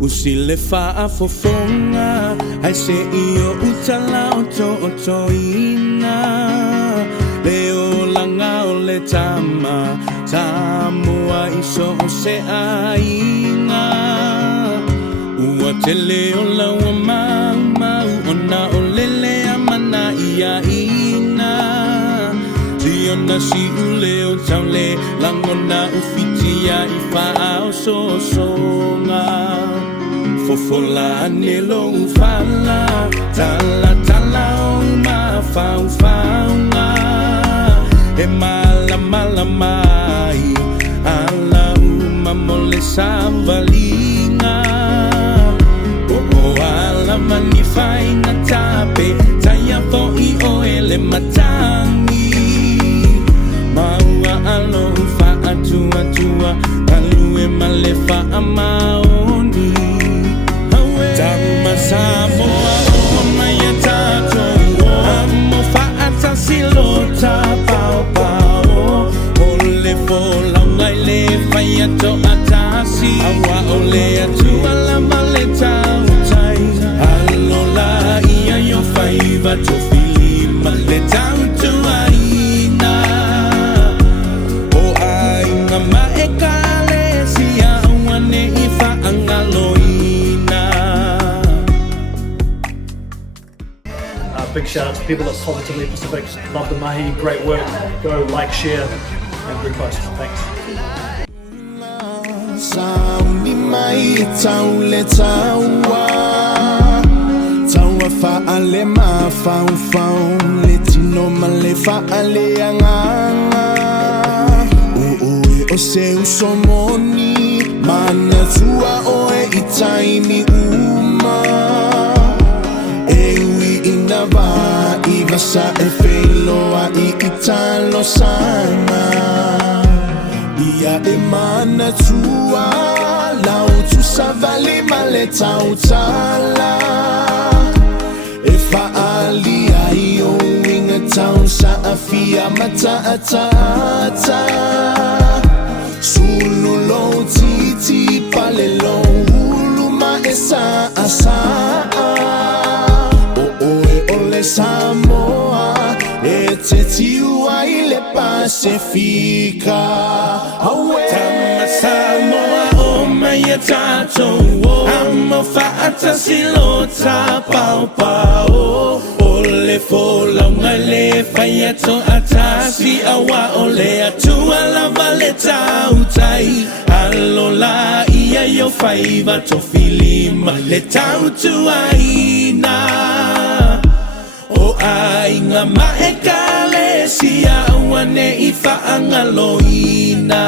Usile fa fofonga ai se io utala o ina leo langa o le tama tamua iso o se aina ua te leo laua mau ona o lele amana ia ina Tiona si uleo taule langona ufitia ifa o songa Fofola nelo ufala tala o mafaufaunga E mala mai ala uma mole sambalinga O ala manifai na tape Taya po I o ele matangi Maua alo ufa atua Alu e malefa amaoni Tama Samoa o maya tato Amo faata silota pao Ole fola ngai le fayato atasi Awa ole atua la maleta utai Alola ia yo faiva to fili maleta utuaina O ainga maekale sia wane ifa angaloina Big shout out to people at Positively Pacific. Love the mahi, great work. Go like, share, and repost. Thanks. Sauni mai taule taua Taua faale mafau Le tino male faale anganga O se usomoni Mana tua oe itaimi uma Inava ivasa e feloa I italo sana Ia e mana tua Lau tu savali male tautala E faali ai o inga tau sa afia mata atata Sulu lo titi palelo Ulu ma esa asaa Samoa e te tiua I le Pasifika Tama Samoa o maya tato Amo faata silota pao Ole fola ngale fayato atasi Awa ole atua la valeta utai Alola ia yo faiva to fili maleta utuaina O ainga maekale sia wane ifa angaloina